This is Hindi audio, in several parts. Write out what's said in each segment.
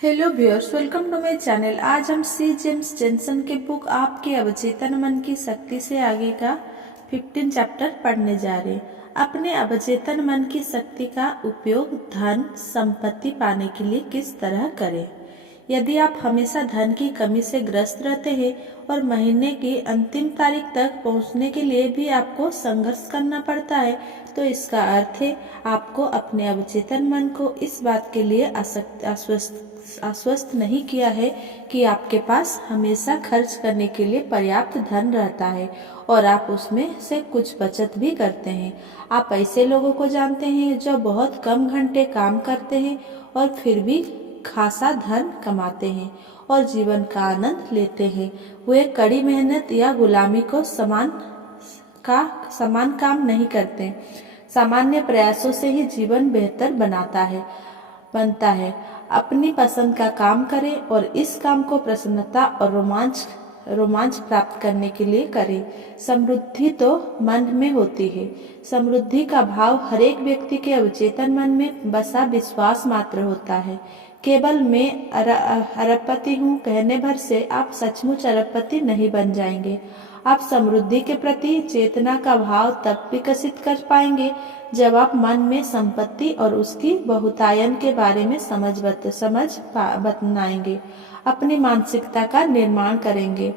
Hello viewers, welcome to my channel. आज हम सी जेम्स जेनसन के बुक आपके अवचेतन मन की शक्ति से आगे का 15 चैप्टर पढ़ने जा रहे हैं। अपने अवचेतन मन की शक्ति का उपयोग धन संपत्ति पाने के लिए किस तरह करें। यदि आप हमेशा धन की कमी से ग्रस्त रहते हैं और महीने की अंतिम तारीख तक पहुंचने के लिए भी आपको संघर्ष करना पड़ता है, तो इसका अर्थ है आपको अपने अवचेतन मन को इस बात के लिए आश्वस्त नहीं किया है कि आपके पास हमेशा खर्च करने के लिए पर्याप्त धन रहता है और आप उसमें से कुछ बचत भी करते हैं। आप ऐसे लोगों को जानते हैं जो बहुत कम घंटे काम करते हैं और फिर भी खासा धन कमाते हैं और जीवन का आनंद लेते हैं। वे कड़ी मेहनत या गुलामी को समान काम नहीं करते। सामान्य प्रयासों से ही जीवन बेहतर बनता है। अपनी पसंद का काम करें और इस काम को प्रसन्नता और रोमांच प्राप्त करने के लिए करें। समृद्धि तो मन में होती है। समृद्धि का भाव हर एक व्यक्ति के अवचेतन मन में बसा विश्वास मात्र होता है। केवल मैं अरबपति हूँ कहने भर से आप सचमुच अरबपति नहीं बन जाएंगे। आप समृद्धि के प्रति चेतना का भाव तब विकसित कर पाएंगे जब आप मन में संपत्ति और उसकी बहुतायन के बारे में समझ बनाएंगे, अपनी मानसिकता का निर्माण करेंगे।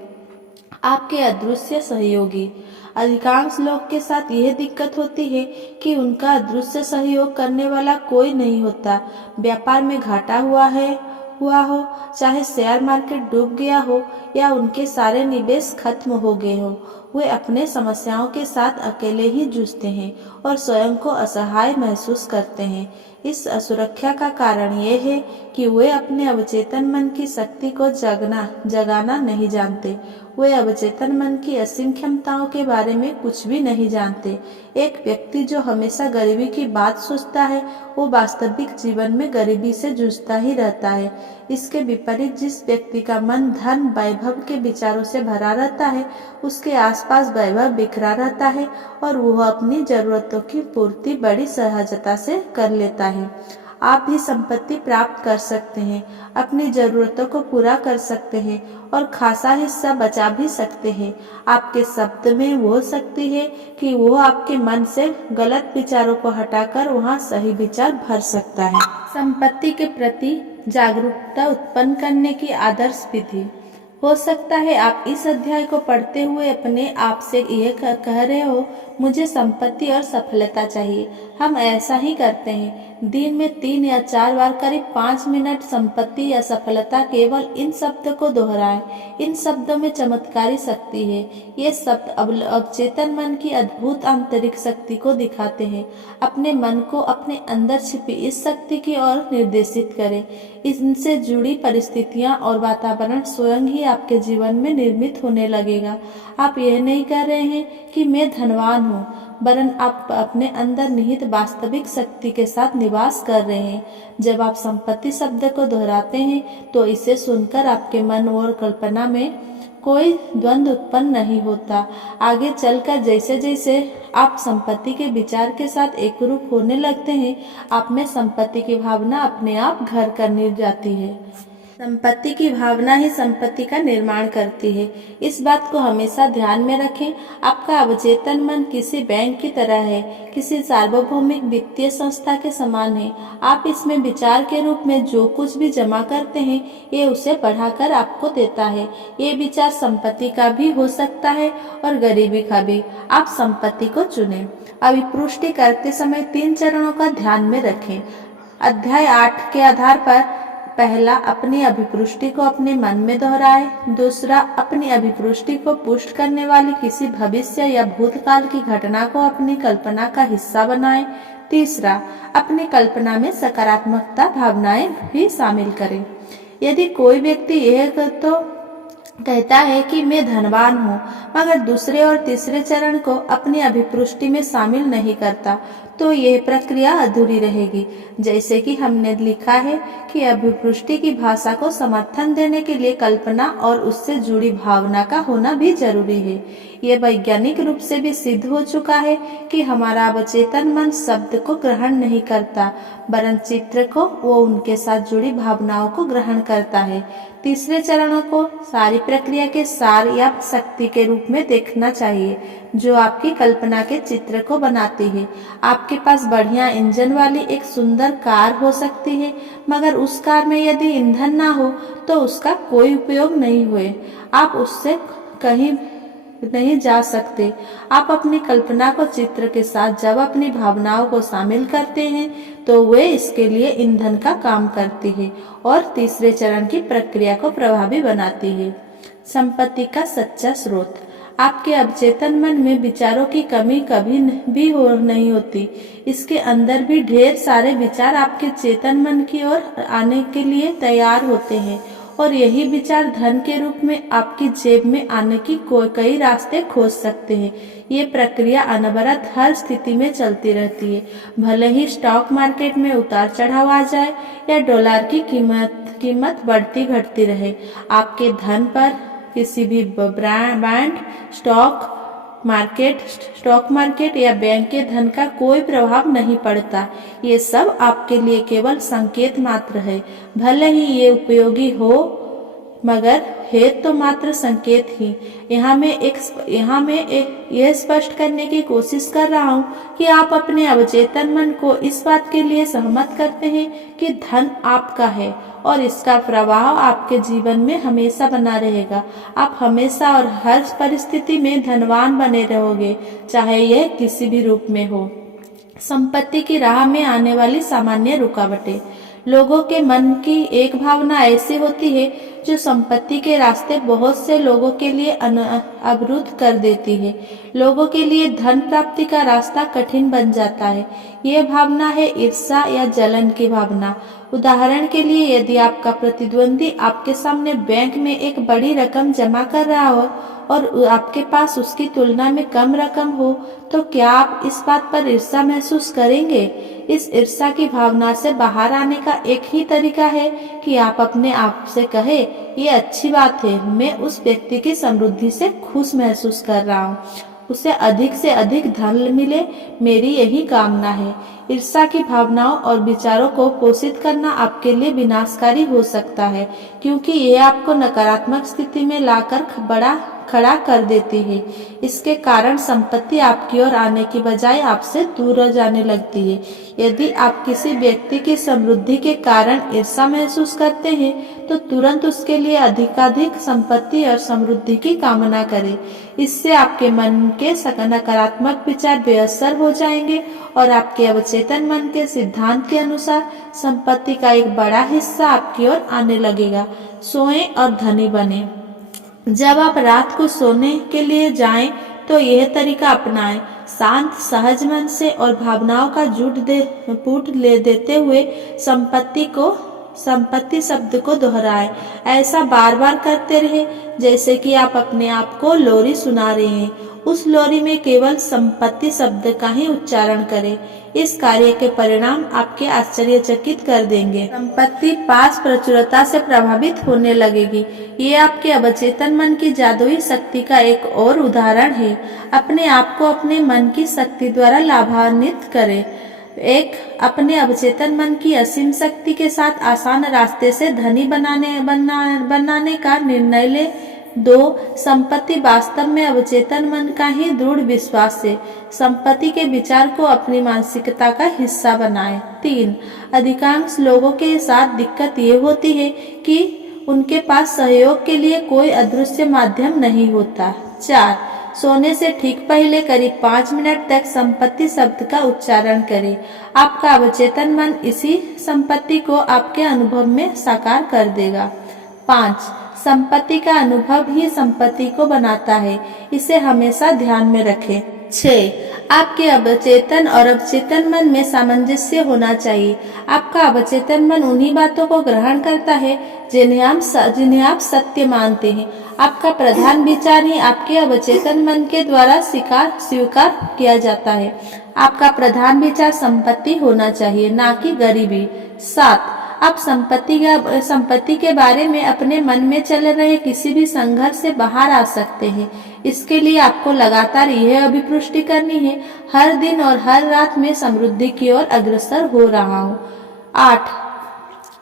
आपके अदृश्य सहयोगी। अधिकांश लोग के साथ यह दिक्कत होती है कि उनका अदृश्य सहयोग करने वाला कोई नहीं होता। व्यापार में घाटा हुआ हो, चाहे शेयर मार्केट डूब गया हो या उनके सारे निवेश खत्म हो गए हो, वे अपने समस्याओं के साथ अकेले ही जूझते हैं और स्वयं को असहाय महसूस करते हैं। इस असुरक्षा का कारण ये है कि वे अपने अवचेतन मन की शक्ति को जगाना नहीं जानते। वे अवचेतन मन की असीम क्षमताओं के बारे में कुछ भी नहीं जानते। एक व्यक्ति जो हमेशा गरीबी की बात सोचता है, वो वास्तविक जीवन में गरीबी से जूझता ही रहता है। इसके विपरीत जिस व्यक्ति का मन धन वैभव के विचारों से भरा रहता है, उसके आसपास वैभव बिखरा रहता है और वह अपनी जरूरतों की पूर्ति बड़ी सहजता से कर लेता है। आप भी संपत्ति प्राप्त कर सकते हैं, अपनी जरूरतों को पूरा कर सकते हैं और खासा हिस्सा बचा भी सकते हैं। आपके शब्द में वो शक्ति है कि वो आपके मन से गलत विचारों को हटाकर वहाँ सही विचार भर सकता है। संपत्ति के प्रति जागरूकता उत्पन्न करने की आदर्श विधि। हो सकता है आप इस अध्याय को पढ़ते हुए अपने आप से यह कह रहे हो, मुझे संपत्ति और सफलता चाहिए। हम ऐसा ही करते हैं। दिन में 3 या 4 बार करीब 5 मिनट संपत्ति या सफलता, केवल इन शब्द को दोहराएं। इन शब्दों में चमत्कारी शक्ति है। ये शब्द अवचेतन मन की अद्भुत आंतरिक शक्ति को दिखाते हैं। अपने मन को अपने अंदर छिपी इस शक्ति की ओर निर्देशित करें। इनसे जुड़ी परिस्थितियां और वातावरण स्वयं ही आपके जीवन में निर्मित होने लगेगा। आप यह नहीं कह रहे हैं कि मैं धनवान हूँ, वरन आप अपने अंदर निहित वास्तविक शक्ति के साथ निवास कर रहे हैं। जब आप संपत्ति शब्द को दोहराते हैं तो इसे सुनकर आपके मन और कल्पना में कोई द्वंद्व उत्पन्न नहीं होता। आगे चलकर जैसे जैसे आप संपत्ति के विचार के साथ एकरूप होने लगते हैं, आप में संपत्ति की भावना अपने आप घर करने जाती है। संपत्ति की भावना ही संपत्ति का निर्माण करती है। इस बात को हमेशा ध्यान में रखें। आपका अवचेतन मन किसी बैंक की तरह है, किसी सार्वभौमिक वित्तीय संस्था के समान है। आप इसमें विचार के रूप में जो कुछ भी जमा करते हैं, ये उसे बढ़ाकर आपको देता है। ये विचार संपत्ति का भी हो सकता है और गरीबी का भी। आप संपत्ति को चुनें। अभिपुष्टि करते समय 3 चरणों का ध्यान में रखें। अध्याय 8 के आधार पर पहला, अपनी अभिपुष्टि को अपने मन में दोहराएं। दूसरा, अपनी अभिपुष्टि को पुष्ट करने वाली किसी भविष्य या भूतकाल की घटना को अपनी कल्पना का हिस्सा बनाएं। तीसरा, अपनी कल्पना में सकारात्मकता भावनाएं भी शामिल करें। यदि कोई व्यक्ति यह तो कहता है कि मैं धनवान हूँ, मगर दूसरे और तीसरे चरण को अपनी अभिपुष्टि में शामिल नहीं करता, तो यह प्रक्रिया अधूरी रहेगी। जैसे कि हमने लिखा है कि अभिपुष्टि की भाषा को समर्थन देने के लिए कल्पना और उससे जुड़ी भावना का होना भी जरूरी है। ये वैज्ञानिक रूप से भी सिद्ध हो चुका है कि हमारा अवचेतन मन शब्द को ग्रहण नहीं करता, वरन चित्र को वो उनके साथ जुड़ी भावनाओं को ग्रहण करता है। तीसरे चरण को सारी प्रक्रिया के सार या शक्ति के रूप में देखना चाहिए, जो आपकी कल्पना के चित्र को बनाती है। आपके पास बढ़िया इंजन वाली एक सुंदर कार हो सकती है, मगर उस कार में यदि ईंधन ना हो तो उसका कोई उपयोग नहीं हुए। आप उससे कहीं नहीं जा सकते। आप अपनी कल्पना को चित्र के साथ जब अपनी भावनाओं को शामिल करते हैं तो वे इसके लिए ईंधन का काम करती है और तीसरे चरण की प्रक्रिया को प्रभावी बनाती है। संपत्ति का सच्चा स्रोत। आपके अवचेतन मन में विचारों की कमी कभी भी नहीं होती। इसके अंदर भी ढेर सारे विचार आपके चेतन मन की ओर आने के लिए तैयार होते हैं और यही विचार धन के रूप में आपकी जेब में आने की कई रास्ते खोज सकते हैं। ये प्रक्रिया अनवरत हर स्थिति में चलती रहती है, भले ही स्टॉक मार्केट में उतार चढ़ाव आ जाए या डॉलर की कीमत बढ़ती घटती रहे। आपके धन पर किसी भी ब्रांड, स्टॉक मार्केट या बैंक के धन का कोई प्रभाव नहीं पड़ता। ये सब आपके लिए केवल संकेत मात्र है। भले ही ये उपयोगी हो, मगर है तो मात्र संकेत ही। यहाँ मैं यह स्पष्ट करने की कोशिश कर रहा हूँ कि आप अपने अवचेतन मन को इस बात के लिए सहमत करते हैं कि धन आपका है और इसका प्रभाव आपके जीवन में हमेशा बना रहेगा। आप हमेशा और हर परिस्थिति में धनवान बने रहोगे, चाहे यह किसी भी रूप में हो। संपत्ति की राह में आने वाली सामान्य रुकावटें। लोगों के मन की एक भावना ऐसी होती है जो संपत्ति के रास्ते बहुत से लोगों के लिए अवरुद्ध कर देती है। लोगों के लिए धन प्राप्ति का रास्ता कठिन बन जाता है। यह भावना है ईर्ष्या या जलन की भावना। उदाहरण के लिए, यदि आपका प्रतिद्वंदी आपके सामने बैंक में एक बड़ी रकम जमा कर रहा हो और आपके पास उसकी तुलना में कम रकम हो, तो क्या आप इस बात पर ईर्ष्या महसूस करेंगे? इस ईर्ष्या की भावना से बाहर आने का एक ही तरीका है कि आप अपने आप से कहें, ये अच्छी बात है, मैं उस व्यक्ति की समृद्धि से खुश महसूस कर रहा हूँ, उसे अधिक से अधिक धन मिले, मेरी यही कामना है। ईर्ष्या की भावनाओं और विचारों को पोषित करना आपके लिए विनाशकारी हो सकता है, क्योंकि यह आपको नकारात्मक स्थिति में लाकर खड़ा कर देती है। इसके कारण संपत्ति आपकी ओर आने की बजाय आपसे दूर हो जाने लगती है। यदि आप किसी व्यक्ति की समृद्धि के कारण ईर्ष्या महसूस करते हैं, तो तुरंत उसके लिए अधिकाधिक संपत्ति और समृद्धि की कामना करें। इससे आपके मन के नकारात्मक विचार बेअसर हो जाएंगे और आपके अवचेतन मन के सिद्धांत के अनुसार संपत्ति का एक बड़ा हिस्सा आपकी ओर आने लगेगा। सोएं और धनी बने। जब आप रात को सोने के लिए जाएं, तो यह तरीका अपनाएं। शांत सहज मन से और भावनाओं का पुट ले देते हुए संपत्ति शब्द को दोहराएं। ऐसा बार बार करते रहे जैसे कि आप अपने आप को लोरी सुना रहे हैं। उस लोरी में केवल संपत्ति शब्द का ही उच्चारण करें। इस कार्य के परिणाम आपके आश्चर्यचकित कर देंगे। संपत्ति पास प्रचुरता से प्रभावित होने लगेगी। ये आपके अवचेतन मन की जादुई शक्ति का एक और उदाहरण है। अपने आप को अपने मन की शक्ति द्वारा लाभान्वित करें। अपने अवचेतन मन की असीम शक्ति के साथ आसान रास्ते से धनी बनाने का निर्णय ले। 2. संपत्ति वास्तव में अवचेतन मन का ही दृढ़ विश्वास है। संपत्ति के विचार को अपनी मानसिकता का हिस्सा बनाएं। 3. अधिकांश लोगों के साथ दिक्कत ये होती है कि उनके पास सहयोग के लिए कोई अदृश्य माध्यम नहीं होता। 4. सोने से ठीक पहले करीब 5 मिनट तक संपत्ति शब्द का उच्चारण करें। आपका अवचेतन मन इसी संपत्ति को आपके अनुभव में साकार कर देगा। 5. संपत्ति का अनुभव ही संपत्ति को बनाता है, इसे हमेशा ध्यान में रखें। आपके अवचेतन और अवचेतन मन में सामंजस्य होना चाहिए। आपका अवचेतन मन उन्हीं बातों को ग्रहण करता है जिन्हें आप सत्य मानते हैं। आपका प्रधान विचार ही आपके अवचेतन मन के द्वारा स्वीकार किया जाता है। आपका प्रधान विचार संपत्ति होना चाहिए, ना कि गरीबी। 7, आप संपत्ति के बारे में अपने मन में चल रहे किसी भी संघर्ष से बाहर आ सकते हैं। इसके लिए आपको लगातार यह अभिपुष्टि करनी है, हर दिन और हर रात में समृद्धि की ओर अग्रसर हो रहा हूँ। 8,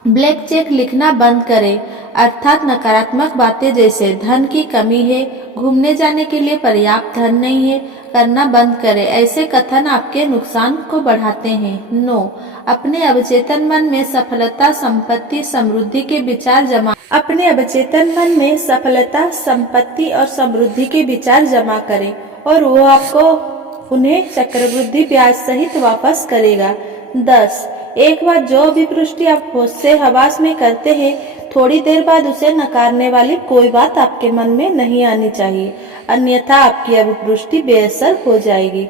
ब्लैक चेक लिखना बंद करें, अर्थात नकारात्मक बातें जैसे धन की कमी है, घूमने जाने के लिए पर्याप्त धन नहीं है, करना बंद करें। ऐसे कथन आपके नुकसान को बढ़ाते हैं। 9, अपने अवचेतन मन में सफलता, संपत्ति, समृद्धि के विचार जमा अपने अवचेतन मन में सफलता, संपत्ति और समृद्धि के विचार जमा करें और वो आपको उन्हें चक्रवृद्धि ब्याज सहित वापस करेगा। 10, एक बार जो अभिपुष्टि आप होश से हवास में करते हैं, थोड़ी देर बाद उसे नकारने वाली कोई बात आपके मन में नहीं आनी चाहिए, अन्यथा आपकी अभिपुष्टि बेअसर हो जाएगी।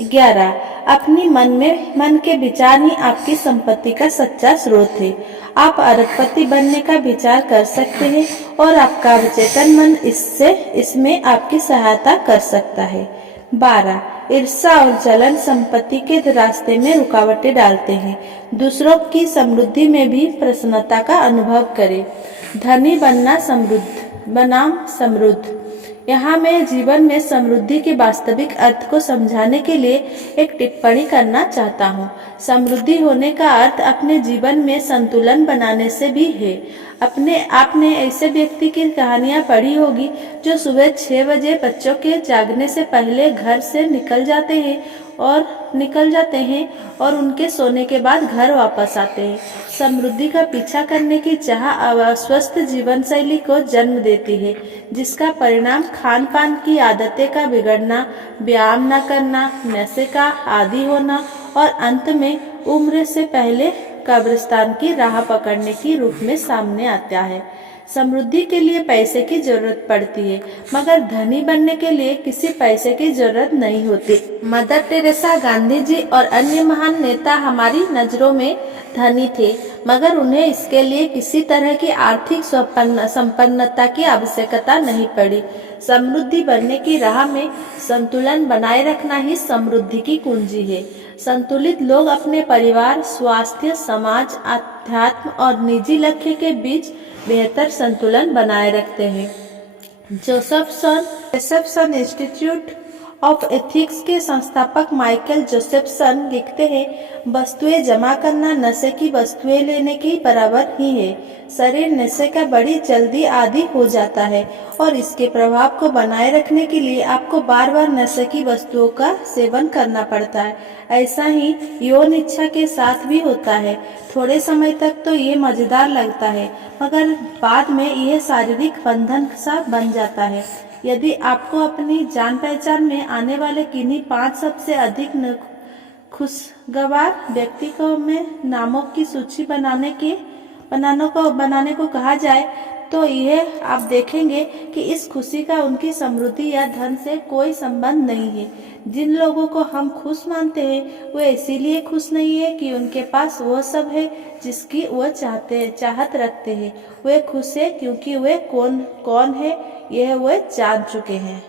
11, अपनी मन के विचार ही आपकी संपत्ति का सच्चा स्रोत है। आप अरबपति बनने का विचार कर सकते हैं और आपका अवचेतन मन इसमें आपकी सहायता कर सकता है। 12, ईर्ष्या और जलन संपत्ति के रास्ते में रुकावटें डालते हैं। दूसरों की समृद्धि में भी प्रसन्नता का अनुभव करें। धनी बनना बनाम समृद्ध। यहाँ मैं जीवन में समृद्धि के वास्तविक अर्थ को समझाने के लिए एक टिप्पणी करना चाहता हूँ। समृद्धि होने का अर्थ अपने जीवन में संतुलन बनाने से भी है। आपने ऐसे व्यक्ति की कहानियाँ पढ़ी होगी जो सुबह 6 बजे बच्चों के जागने से पहले घर से निकल जाते हैं और उनके सोने के बाद घर वापस आते हैं। समृद्धि का पीछा करने की चाह अस्वस्थ जीवन शैली को जन्म देती है, जिसका परिणाम खान पान की आदतें का बिगड़ना, व्यायाम न करना, नशे का आदी होना और अंत में उम्र से पहले कब्रिस्तान की राह पकड़ने की रूप में सामने आता है। समृद्धि के लिए पैसे की जरूरत पड़ती है, मगर धनी बनने के लिए किसी पैसे की जरूरत नहीं होती। मदर टेरेसा, गांधी जी और अन्य महान नेता हमारी नजरों में धनी थे, मगर उन्हें इसके लिए किसी तरह की आर्थिक संपन्नता की आवश्यकता नहीं पड़ी। समृद्धि बनने की राह में संतुलन बनाए रखना ही समृद्धि की कुंजी है। संतुलित लोग अपने परिवार, स्वास्थ्य, समाज, अध्यात्म और निजी लक्ष्य के बीच बेहतर संतुलन बनाए रखते हैं। जोसेफसन इंस्टीट्यूट ऑफ एथिक्स के संस्थापक माइकल जोसेफसन लिखते हैं, वस्तुएं जमा करना नशे की वस्तुएं लेने के बराबर ही है। शरीर नशे का बड़ी जल्दी आदी हो जाता है और इसके प्रभाव को बनाए रखने के लिए आपको बार बार नशे की वस्तुओं का सेवन करना पड़ता है। ऐसा ही यौन इच्छा के साथ भी होता है। थोड़े समय तक तो ये मजेदार लगता है, मगर बाद में यह शारीरिक बंधन सा बन जाता है। यदि आपको अपनी जान पहचान में आने वाले किन्हीं 5 सबसे अधिक खुशगवार व्यक्तित्वों में नामों की सूची बनाने को कहा जाए, तो यह आप देखेंगे कि इस खुशी का उनकी समृद्धि या धन से कोई संबंध नहीं है। जिन लोगों को हम खुश मानते हैं, वे इसीलिए खुश नहीं है कि उनके पास वो सब है जिसकी वो चाहत रखते हैं। वे खुश है क्योंकि वे कौन है यह वे जान चुके हैं।